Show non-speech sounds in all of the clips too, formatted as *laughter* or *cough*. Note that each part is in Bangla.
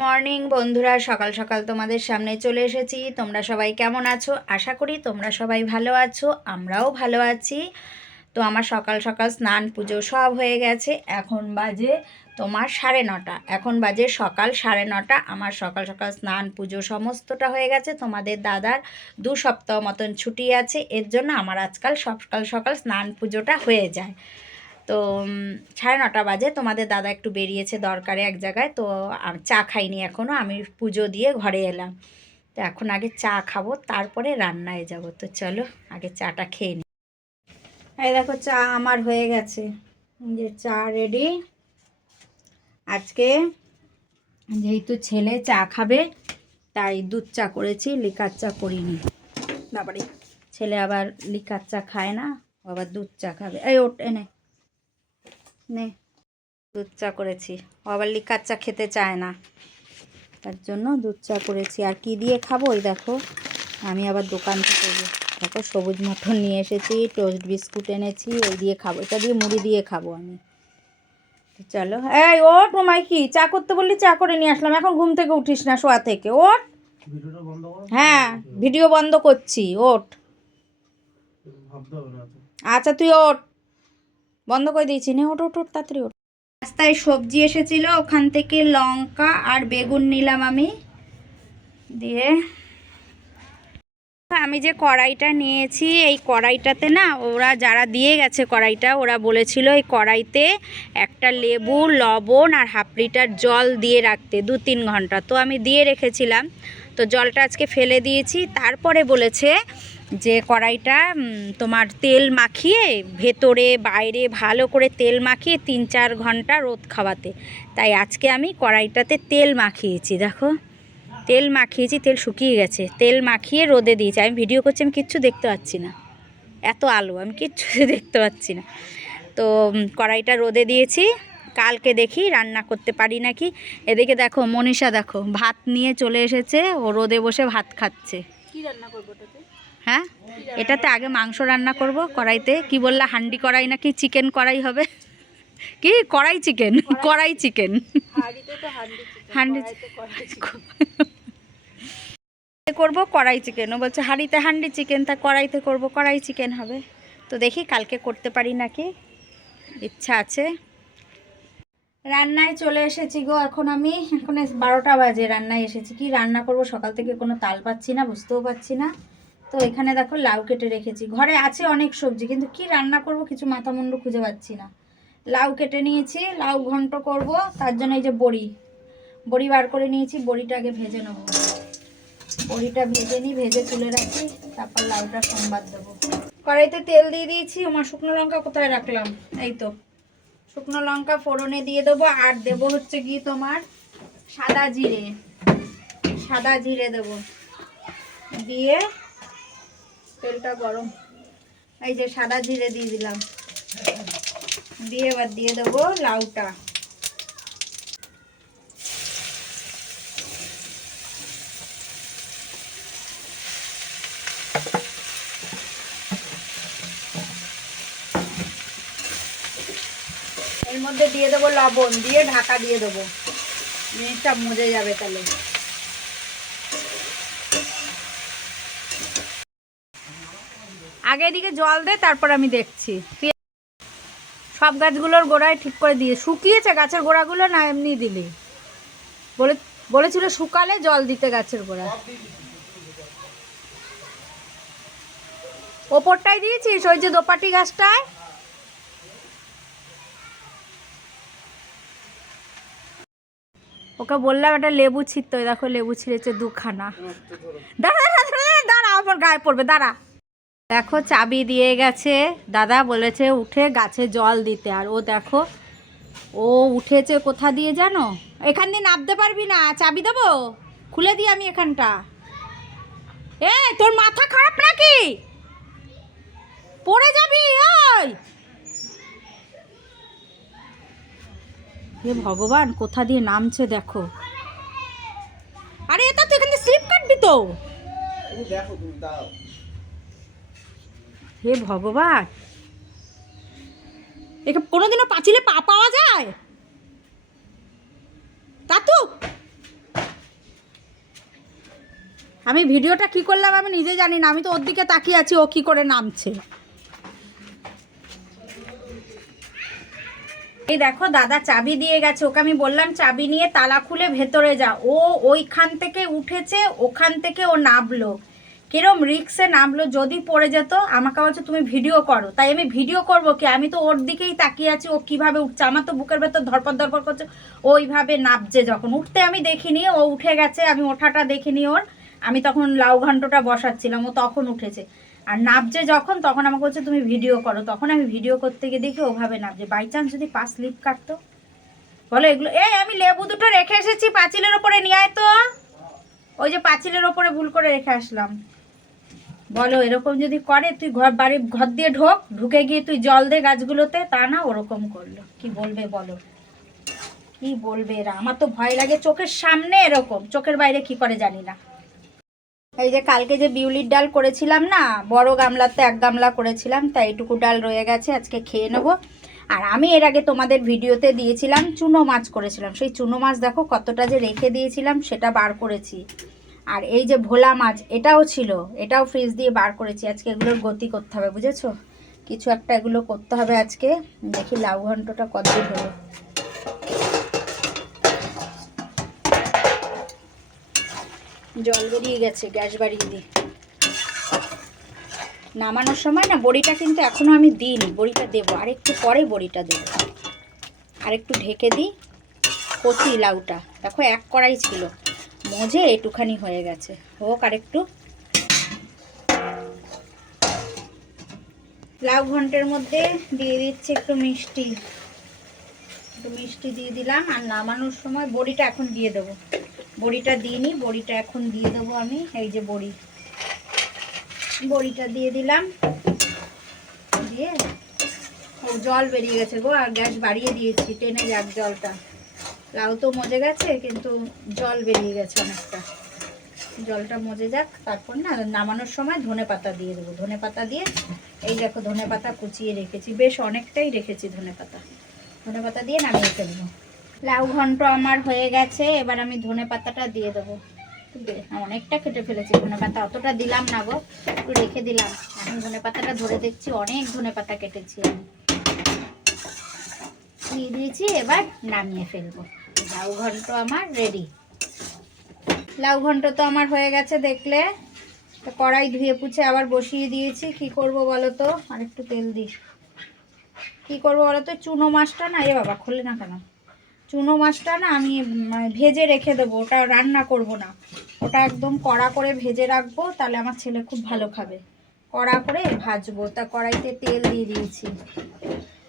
মর্নিং বন্ধুরা, সকাল সকাল তোমাদের সামনে চলে এসেছি। তোমরা সবাই কেমন আছো? আশা করি তোমরা সবাই ভালো আছো, আমরাও ভালো আছি। তো আমার সকাল সকাল স্নান পুজো সব হয়ে গেছে। এখন বাজে তোমার সাড়ে নটা। এখন বাজে সকাল সাড়ে নটা। আমার সকাল সকাল স্নান পুজো সমস্তটা হয়ে গেছে। তোমাদের দাদার দু সপ্তাহ মতন ছুটি আছে। এর জন্য আমার আজকাল সকাল সকাল স্নান পুজোটা হয়ে যায়। তো সাড়ে নটা বাজে। তোমাদের দাদা একটু বেরিয়েছে দরকারে এক জায়গায়, তো চা খাইনি এখনও আমি পুজো দিয়ে ঘরে এলাম। তো এখন আগে চা খাব, তারপরে রান্নায় যাব। তো চলো, আগে চাটা খেয়ে নিই এই দেখো, চা আমার হয়ে গেছে। যে চা রেডি। আজকে যেহেতু ছেলে চা খাবে, তাই দুধ চা করেছি, লিকার চা করিনি। তারপরে ছেলে আবার লিকার চা খায় না আবার দুধ চা খাবে। এই ওট, এনে। নে দুধ চা করেছি। ও আবার লিকার চা খেতে চায় না। তার জন্য দুধ চা করেছি। আর কি দিয়ে খাব ওই দেখো। আমি আবার দোকান থেকে দেখো সবুজ মটন নিয়ে এসেছি টোস্ট বিস্কুট এনেছি ওই দিয়ে খাব। এটা দিয়ে মুড়ি দিয়ে খাব আমি। চলো। এই ওট তোমায় কি? চা করতে বললি চা করে নিয়ে আসলাম। এখন ঘুম থেকে উঠিস না শোয়া থেকে। ওট হ্যাঁ ভিডিও বন্ধ করছি। ওট আচ্ছা তুই ওঠ। বন্ধ করে দিয়েছি। নে, ওঠ ওঠ তাড়াতাড়ি ওঠ। রাস্তায় সবজি এসেছিল, ওখান থেকে লঙ্কা আর বেগুন নিলাম আমি। দিয়ে আমি যে কড়াইটা নিয়েছি, এই কড়াইটাতে না ওরা যারা দিয়ে গেছে কড়াইটা, ওরা বলেছিল এই কড়াইতে একটা লেবু, লবণ আর হাফ লিটার জল দিয়ে রাখতে দু তিন ঘণ্টা। তো আমি দিয়ে রেখেছিলাম। তো জলটা আজকে ফেলে দিয়েছি। তারপরে বলেছে যে কড়াইটা তোমার তেল মাখিয়ে ভেতরে, বাইরে ভালো করে তেল মাখিয়ে তিন চার ঘণ্টা রোদ খাওয়াতে। তাই আজকে আমি কড়াইটাতে তেল মাখিয়েছি, দেখো। তেল মাখিয়েছি, তেল শুকিয়ে গেছে। তেল মাখিয়ে রোদে দিয়েছি। আমি ভিডিও করছি, আমি কিচ্ছু দেখতে পাচ্ছি না। এত আলো, আমি কিচ্ছু *laughs* দেখতে পাচ্ছি না। তো কড়াইটা রোদে দিয়েছি। কালকে দেখি রান্না করতে পারি নাকি। এদিকে দেখো, মনীষা দেখো, ভাত নিয়ে চলে এসেছে। ও রোদে বসে ভাত খাচ্ছে। কি রান্না করব হ্যাঁ? এটাতে আগে মাংস রান্না করব, কড়াইতে। কি বললা, হান্ডি কড়াই নাকি চিকেন কড়াই হবে? কি? কড়াই চিকেন? কড়াই চিকেন। হান্ডি করব, কড়াই চিকেন। ও বলছে, হাঁড়িতে হান্ডি চিকেন, তা কড়াইতে করব, কড়াই চিকেন হবে। তো দেখি, কালকে করতে পারি নাকি? ইচ্ছা আছে। রান্নায় চলে এসেছি গো এখন আমি। এখন বারোটা বাজে, রান্নায় এসেছি। কি রান্না করব? সকাল থেকে কোনো তাল পাচ্ছি না, বুঝতেও পারছি না। তো এখানে দেখো লাউ কেটে রেখেছি। ঘরে আছে অনেক সবজি, কিন্তু কি রান্না করব কিছু মাথা মুন্ডু খুঁজে পাচ্ছি না। লাউ কেটে নিয়েছি, লাউ ঘন্ট করব, তার জন্য এই যে বড়ি। বড়ি বার করে নিয়েছি, বড়িটা আগে ভেজে নেব। বড়িটা ভেজে নিই, ভেজে তুলে রাখি, তারপর লাউটা সোমবার দেবো। কড়াইতে তেল দিয়ে দিয়েছি আমার শুকনো লঙ্কা কোথায় রাখলাম? এই তো। শুকনো লঙ্কা ফোড়নে দিয়ে দেবো, আর দেবো হচ্ছে গিয়ে তোমার সাদা জিরে। সাদা জিরে দেবো। দিয়ে তেলটা গরম। এই যে সাদা জিরে দিয়ে দিলাম। দিয়ে এবার দিয়ে দেবো লাউটা। এর মধ্যে দিয়ে দেবো লবণ, দিয়ে ঢাকা দিয়ে দেবো। জিনিসটা মজে যাবে তাহলে। আগে এদিকে জল দে তারপর আমি দেখছি। সব গাছগুলোর গোড়ায় ঠিক করে দিয়ে শুকিয়েছে গাছের গোড়াগুলো না এমনি দিলি। বলে বলেছিল শুকালে জল দিতে গাছের গোড়ায়। ওপরটাই দিয়েছিস? ওই যে দোপাটি গাছটায়? ওকে বললাম একটা লেবু ছিঁড়তে দেখো লেবু ছিঁড়েছে দুখানা। দাঁড়া দাঁড়া, দাঁড়া আমার গায়ে পড়বে দাঁড়া। দেখো, চাবি দিয়ে গেছে। দাদা বলেছে উঠে গাছে জল দিতে। আর ও দেখো, ও উঠেছে কোথা দিয়ে জানো? এখান দিয়ে নামতে পারবি না। চাবি দেবো? খুলে দিই আমি এখানটা। এ, তোর মাথা খারাপ নাকি? পড়ে যাবি ওই হে ভগবান, কোথা দিয়ে নামছে দেখো। আরে, এটা তো এখান স্লিপ কাটবি তো? দেখো হে ভগবান। একে কোনোদিনও পাঁচিলে পা পাওয়া যায়? তাতু আমি ভিডিওটা কি করলাম আমি নিজে জানি না, আমি তো ওর দিকে তাকিয়ে আছি, ও কি করে নামছে। এই দেখো, দাদা চাবি দিয়ে গেছে, ওকে আমি বললাম, চাবি নিয়ে তালা খুলে ভেতরে যা। ও ওইখান থেকে উঠেছে, ওখান থেকে ও নামলো। কিরম রিক্সে নামলো, যদি পড়ে যেত, আমাকে বলছে, তুমি ভিডিও করো। তাই আমি ভিডিও করব কি? আমি তো ওর দিকেই তাকিয়ে আছি, ও কীভাবে উঠছে? আমার তো বুকের ভেতর ধরপর ধরপর করছে। ওইভাবে নামছে যখন। উঠতে আমি দেখিনি, ও উঠে গেছে, আমি ওঠাটা দেখিনি ওর। আমি তখন লাউ ঘন্টটা বসাচ্ছিলাম, ও তখন উঠেছে। আর নাবছে যখন, তখন আমাকে বলছে, তুমি ভিডিও করো। তখন আমি ভিডিও করতে গিয়ে দেখি, ওভাবে নাবছে বাই চান্স যদি পা স্লিপ কাটতো? বলো এগুলো এই, আমি লেবু দুটো রেখে এসেছি, পাঁচিলের ওপরে নিয়ে আয় তো। ওই যে পাঁচিলের ওপরে ভুল করে রেখে আসলাম। বলো, এরকম যদি করে, তুই ঘর, বাড়ি, ঘর দিয়ে ঢোক, ঢুকে গিয়ে তুই জল দে গাছগুলোতে, তা না, ওরকম করল। কি বলবে বলো? কি বলবে এরা? আমার তো ভয় লাগে চোখের সামনে এরকম, চোখের বাইরে কি করে জানি না। এই যে কালকে যে বিউলির ডাল করেছিলাম না, বড় গামলাতে এক গামলা করেছিলাম, তাই এইটুকু ডাল রয়ে গেছে, আজকে খেয়ে নেব। আর আমি এর আগে তোমাদের ভিডিওতে দিয়েছিলাম, চুনো মাছ করেছিলাম। সেই চুনো মাছ দেখো কতটা যে রেখে দিয়েছিলাম, সেটা বার করেছি। আর এই যে ভোলা মাছ, এটাও ছিল। এটাও ফ্রিজ দিয়ে বার করেছি। আজকে এগুলোর গতি করতে হবে, বুঝেছ? কিছু একটা এগুলো করতে হবে আজকে। দেখি লাউ ঘন্টটা কতদূর হলো। জল বেরিয়ে গেছে, গ্যাস বাড়িয়ে দিই নামানোর সময় না, বড়িটা কিন্তু এখনও আমি দিইনি। বড়িটা দেবো। আর একটু পরে বড়িটা দেবো। আর একটু ঢেকে দিই কচি লাউটা। দেখো এক কড়াই ছিল। মজে এটুখানি হয়ে গেছে। হোক আর একটু লাউ ঘন্টের মধ্যে দিয়ে দিচ্ছি একটু মিষ্টি। একটু মিষ্টি দিয়ে দিলাম আর নামানোর সময় বড়িটা এখন দিয়ে দেবো। বড়িটা দিইনি, বড়িটা এখন দিয়ে দেবো আমি, এই যে বড়ি। বড়িটা দিয়ে দিলাম। দিয়ে, ও জল বেরিয়ে গেছে গো, আর গ্যাস বাড়িয়ে দিয়েছি, টেনে যাক জলটা। লাউ তো মজে গেছে, কিন্তু জল বেরিয়ে গেছে অনেকটা। জলটা মজে যাক, তারপর না নামানোর সময় ধনে পাতা দিয়ে দেবো। ধনে পাতা দিয়ে এই দেখো ধনে পাতা কুচিয়ে রেখেছি, বেশ অনেকটাই রেখেছি ধনে পাতা। ধনে পাতা দিয়ে নামিয়ে ফেলব। লাউ ঘন্ট আমার হয়ে গেছে, এবার আমি ধনে পাতাটা দিয়ে দেবো। অনেকটা কেটে ফেলেছি ধনে পাতা, অতটা দিলাম না গো, একটু রেখে দিলাম। এখন ধনে পাতাটা ধরে দেখছি, অনেক ধনে পাতা কেটেছি আমি। দিয়ে দিয়েছি, এবার নামিয়ে ফেলব। লাউ ঘন্ট আমার রেডি লাউ ঘন্ট তো আমার হয়ে গেছে দেখলে। কড়াই ধুয়ে পুছে আবার বসিয়ে দিয়েছি। কি করব বলো তো? আর একটু তেল দিই। কি করব বলো তো? চুনো মাছটা না, এ বাবা খোলে না কেন? চুনো মাছটা না আমি মানে ভেজে রেখে দেবো। ওটা রান্না করব না। ওটা একদম কড়া করে ভেজে রাখব, তাহলে আমার ছেলে খুব ভালো খাবে। কড়া করে ভাজবো। তা কড়াইতে তেল দিয়ে দিয়েছি।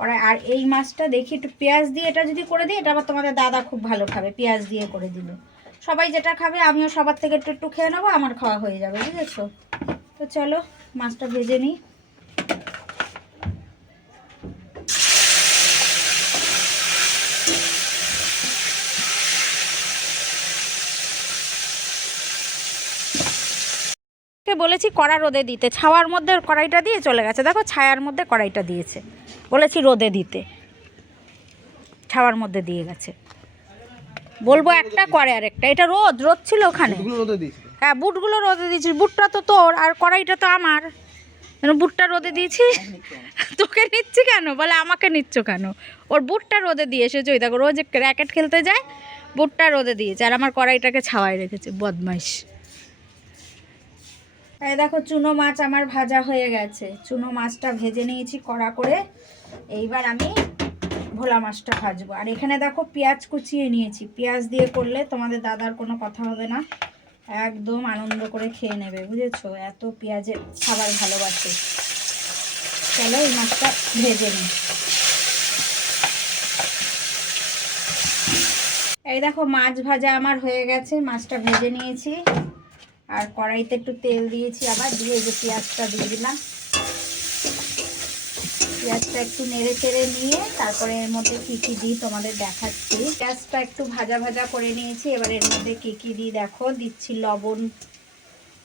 কড়াই আর এই মাছটা দেখি একটু পেঁয়াজ দিয়ে এটা যদি করে দিই, এটা আবার তোমাদের দাদা খুব ভালো খাবে, পেঁয়াজ দিয়ে করে দিল। সবাই যেটা খাবে, আমিও সবার থেকে একটু একটু খেয়ে নেব, আমার খাওয়া হয়ে যাবে, বুঝেছ? তো চলো, মাছটা ভেজে নিই। কে বলেছি কড়া রোদে দিতে। ছাওয়ার মধ্যে কড়াইটা দিয়ে চলে গেছে। দেখো ছায়ার মধ্যে কড়াইটা দিয়েছে। বলেছি রোদে দিতে। ছাওয়ার মধ্যে দিয়ে গেছে। বলব একটা করে আর একটা এটা রোদ রোদ ছিল ওখানে। হ্যাঁ বুটগুলো রোদে দিয়েছিস বুটটা তো তোর আর কড়াইটা তো আমার। কেন বুটটা রোদে দিয়েছিস তোকে নিচ্ছি কেন? বলে আমাকে নিচ্ছ কেন? ওর বুটটা রোদে দিয়ে এসেছে। ওই দেখো রোজ র্যাকেট খেলতে যায় বুটটা রোদে দিয়েছে। আর আমার কড়াইটাকে ছাওয়াই রেখেছে। বদমাইশ। এই দেখো, চুনো মাছ আমার ভাজা হয়ে গেছে। চুনো মাছটা ভেজে নিয়েছি কড়া করে। এইবার আমি ভোলা মাছটা ভাজবো। আর এখানে দেখো, পেঁয়াজ কুচিয়ে নিয়েছি। পেঁয়াজ দিয়ে করলে তোমাদের দাদার কোনো কথা হবে না। একদম আনন্দ করে খেয়ে নেবে, বুঝেছ? এত পেঁয়াজের খাবার ভালোবাসে। চলো এই মাছটা ভেজে নিই। এই দেখো, মাছ ভাজা আমার হয়ে গেছে। মাছটা ভেজে নিয়েছি। আর কড়াইতে একটু তেল দিয়েছি আবার, দিয়ে যে পেঁয়াজটা দিয়ে দিলাম। পেঁয়াজটা একটু নেড়ে চেড়ে নিয়ে তারপরে এর মধ্যে কী কী দিই তোমাদের দেখাচ্ছি। পেঁয়াজটা একটু ভাজা ভাজা করে নিয়েছি, এবার এর মধ্যে কী কী দিই দেখো, দিচ্ছি লবণ।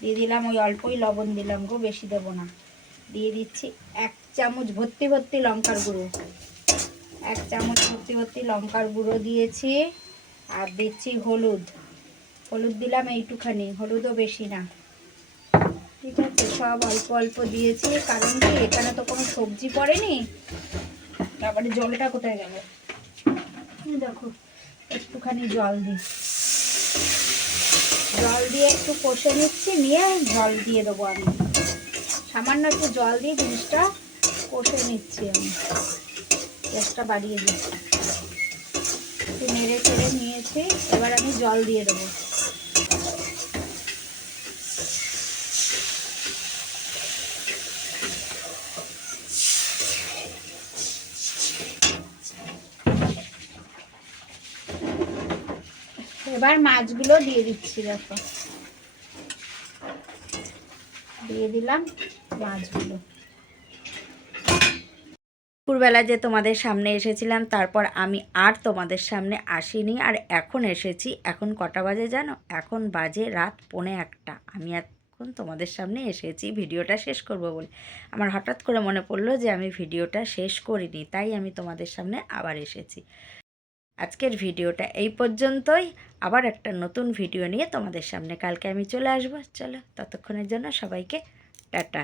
দিয়ে দিলাম, ওই অল্পই লবণ দিলাম গো, বেশি দেবো না। দিয়ে দিচ্ছি এক চামচ ভর্তি ভর্তি লঙ্কার গুঁড়ো। এক চামচ ভর্তি ভর্তি লঙ্কার গুঁড়ো দিয়েছি, আর দিচ্ছি হলুদ। হলুদ দিলাম এইটুখানি, হলুদও বেশি না। ঠিক আছে, সব অল্প অল্প দিয়েছি, কারণ কি, এখানে তো কোনো সবজি পড়েনি। তারপরে জলটা কোথায় গেল? দেখো, একটুখানি জল দিই। জল দিয়ে একটু কষে নিচ্ছি, নিয়ে জল দিয়ে দেবো আমি। সামান্য একটু জল দিয়ে জিনিসটা কষে নিচ্ছি আমি। গ্যাসটা বাড়িয়ে দিচ্ছি। নেড়ে চেড়ে নিয়েছি, এবার আমি জল দিয়ে দেবো। এবার মাছগুলো দিয়ে দিচ্ছি, দেখো। দিয়ে দিলাম মাছগুলো। দুপুরবেলা যে তোমাদের সামনে এসেছিলাম, তারপর আমি আর তোমাদের সামনে আসিনি, আর এখন এসেছি। এখন কটা বাজে জানো? এখন বাজে রাত পৌনে একটা। আমি এখন তোমাদের সামনে এসেছি, ভিডিওটা শেষ করব বলে। আমার হঠাৎ করে মনে পড়ল যে আমি ভিডিওটা শেষ করিনি, তাই আমি তোমাদের সামনে আবার এসেছি। আজকের ভিডিওটা এই পর্যন্তই। আবার একটা নতুন ভিডিও নিয়ে তোমাদের সামনে কালকে আমি চলে আসব। চলো, ততক্ষণের জন্য সবাইকে টাটা।